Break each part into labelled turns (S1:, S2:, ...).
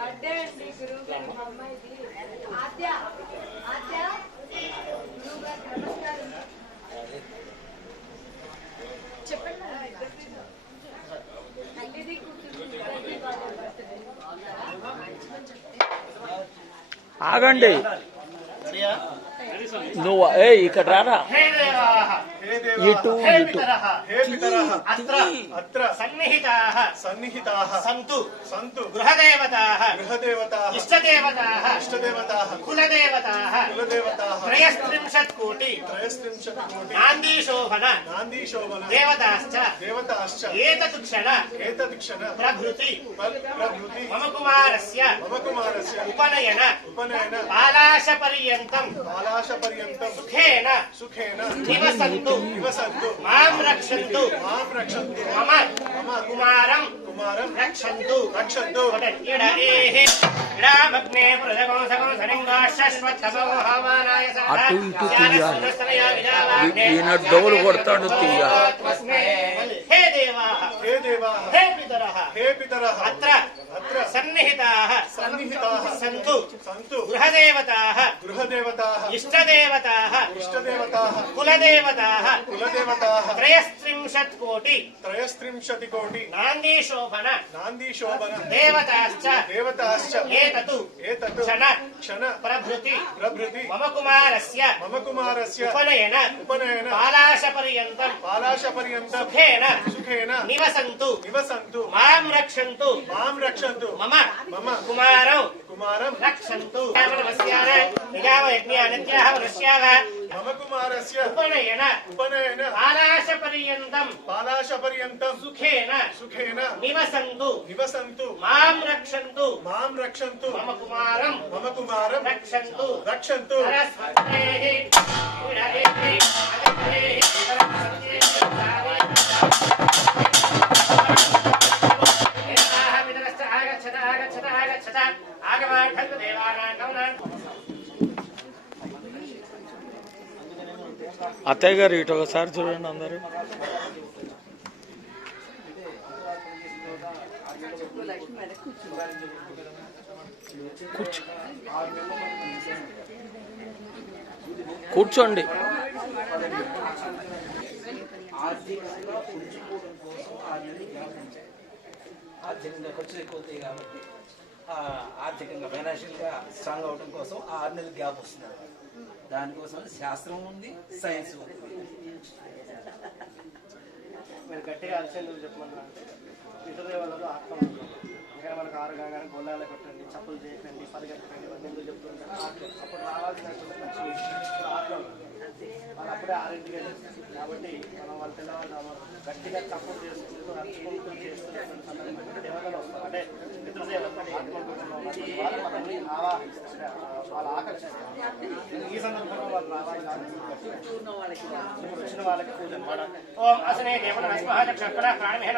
S1: Birthday అండి గురువు గారి మా అమ్మాయిది. ఆద్య ఆద్య గురువు గారికి నమస్కారం. చెప్పండి నా ఇద్దరిది. తల్లిది కూతురు ఇద్దరిది వాళ్ళ బర్త్డే. మంచిగా చెప్తే
S2: ఆగండి నువ్వు ఏ ఇక్కడ రారా? ఇటు
S3: అత్ర
S4: అత్ర
S3: సన్నిహితాః
S4: సన్నిహితాః
S3: సంతు
S4: సంతు
S3: గృహదేవతాః
S4: గృహదేవతాః
S3: ఇష్టదేవతాః
S4: ఇష్టదేవతాః
S3: కులదేవతాః
S4: కులదేవతాః
S3: త్రయస్త్రింశత్ కోటి
S4: త్రయస్త్రింశత్ కోటి
S3: నాందీశోభన
S4: నాందీశోభన
S3: దేవతాశ్చ
S4: దేవతాశ్చ
S3: ఏతత్ క్షణ
S4: ఏతద్ క్షణ
S3: ప్రభృతి
S4: ప్ర- ప్రభృతి
S3: మమ కుమారస్య
S4: మమ కుమారస్య
S3: ఉపనయన
S4: ఉపనయన
S3: పాలాశ పర్యంతం
S4: బాలాశ పర్యంతం
S3: సుఖేన నివసంతు మాం రక్షంతు
S4: మాం రక్షంతు.
S3: మమ
S4: మమ
S3: కుమారం.
S4: కుమారం.
S3: రక్షంతు.
S4: రక్షంతు.
S2: అటు ఇటు తీయాలి. ఈయన డోలు కొడతాడు తీయాలి.
S3: పితరః.
S4: హే పితరః.
S3: అత్ర.
S4: అత్ర.
S3: సన్నిహితాః.
S4: సన్నిహితాః.
S3: సంతు.
S4: సంతు.
S3: గృహదేవతాః.
S4: గృహదేవతాః.
S3: ఇష్టదేవతాః.
S4: ఇష్టదేవతాః.
S3: కులదేవతాః.
S4: కులదేవతాః.
S3: త్రయస్త్రింశత్ కోటి.
S4: త్రయస్త్రింశతి కోటి.
S3: నాందీశోభన
S4: నాందీశోభన
S3: దేవతాశ్చ.
S4: దేవతాశ్చ.
S3: ఏతతు.
S4: ఏతత్.
S3: క్షణ
S4: క్షణ.
S3: ప్రభృతి.
S4: ప్రభృతి.
S3: మమ కుమారస్య.
S4: మమ కుమారస్య.
S3: ఉపనయన.
S4: ఉపనయన.
S3: పాలాశ పర్యంతం
S4: బాలాశ పర్యంతం
S3: సుఖేన.
S4: సుఖేన.
S3: నివసంతు.
S4: నివసంతు.
S3: మాం రక్షంతు.
S4: మాం రక్షంతు.
S3: మమ.
S4: మమ.
S3: కుమారం.
S4: కుమారం.
S3: రక్షంతు. నమస్యాన నిజామ యజ్ఞానత్యాహ వనస్యావ
S4: మమ కుమారస్య
S3: ఉపనయన
S4: ఉపనయన
S3: పాలాశ పర్యంతం
S4: బాలాశ పర్యంతం
S3: సుఖేన
S4: సుఖేన
S3: నివసంతు
S4: నివసంతు
S3: మాం రక్షంతు
S4: మాం రక్షంతు
S3: మమ కుమారం
S4: మమ కుమారం
S3: రక్షంతు
S4: రక్షంతు
S3: సరస్వతేః పురదేః అదిత్యేః సరస్వతేః
S2: అత్తయ్య గారు ఇటు ఒకసారి చూడండి అందరూ. కూర్చో. కూర్చోండి.
S5: ఆర్థికంగా ఆర్థికంగా ఖర్చులు ఎక్కువ అవుతాయి కాబట్టి ఆర్థికంగా ఫైనాన్షియల్గా స్ట్రాంగ్ అవడం కోసం ఆ ఆరు నెలలు గ్యాప్ వస్తుంది. దానికోసం శాస్త్రం ఉంది సైన్స్ ఉంది.
S3: మీరు గట్టిగా అరిచేందుకు చెప్పమన్నా పితృదేవులలో ఆత్మ ఇంకా మనకు ఆరోగ్యంగానే గొల్లాలు పెట్టండి చప్పులు చేయకండి పరిగెట్టండి ఇవన్నీ ఎందుకు చెప్తుంటారు అప్పుడు రావాల్సినటువంటి మంచి ఆత్మ వాళ్ళు అప్పుడే ఆరింటికి కాబట్టి మనం వాళ్ళు తెల్లవారు గట్టిగా చప్పులు చేసుకుంటూ నడుచుకుంటూ చేస్తున్నటువంటి సందర్భంలో దేవతలు వస్తారు అంటే పితృదేవతలు ఆత్మ రూపంలో ఉన్నటువంటి వాళ్ళు మనల్ని ఆవాహిస్తారు వాళ్ళ ఆకర్షిస్తారు ఈ సందర్భంలో వాళ్ళు రావాలి ఇప్పుడు వచ్చిన వాళ్ళకి పూజ అన్నమాట. ఓం అసనే దేవన నమః చక్ర ప్రాణమేన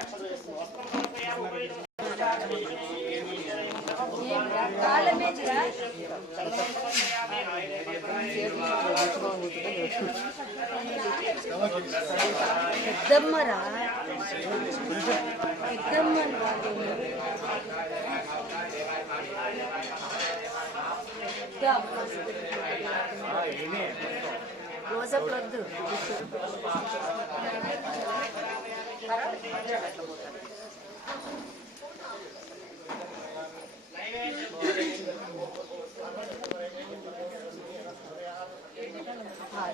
S1: పెద్దమ్మరా పెద్దమ్మని వాళ్ళు రోజప్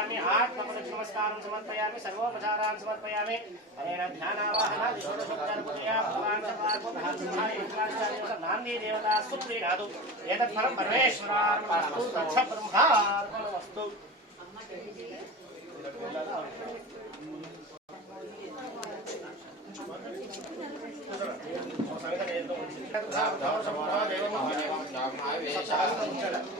S3: समर्पयामि आठ कपदक्षिणमस्कारं समर्पयामि सर्वोपचारान् समर्पयामि अनेन ध्यानावाहनात् षोडशोपचारपूजया भगवान् सर्वार्पणान्दी देवता सुप्रीणातु एतत् परं परमेश्वरार्पणस्तु तच्छ ब्रह्मार्पणमस्तु धा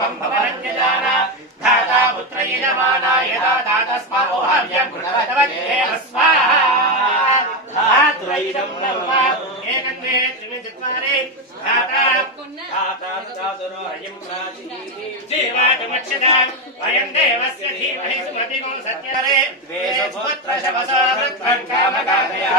S3: ధాతేదం విశ్వం భవనంజాన ధాతా పుత్రయజమానాయ దాతస్మా ఓహవ్యం కృతవద్దేవ స్వాహా ధాత్రైదం నమ ఏకం ద్వే త్రీణి చత్వారి ధాతా జీవాజమక్షదా అయం దేవస్య ధీమహి సుమతిగో సత్యరే ద్వే సుపుత్ర శవసో వృద్ధం కామకాదయః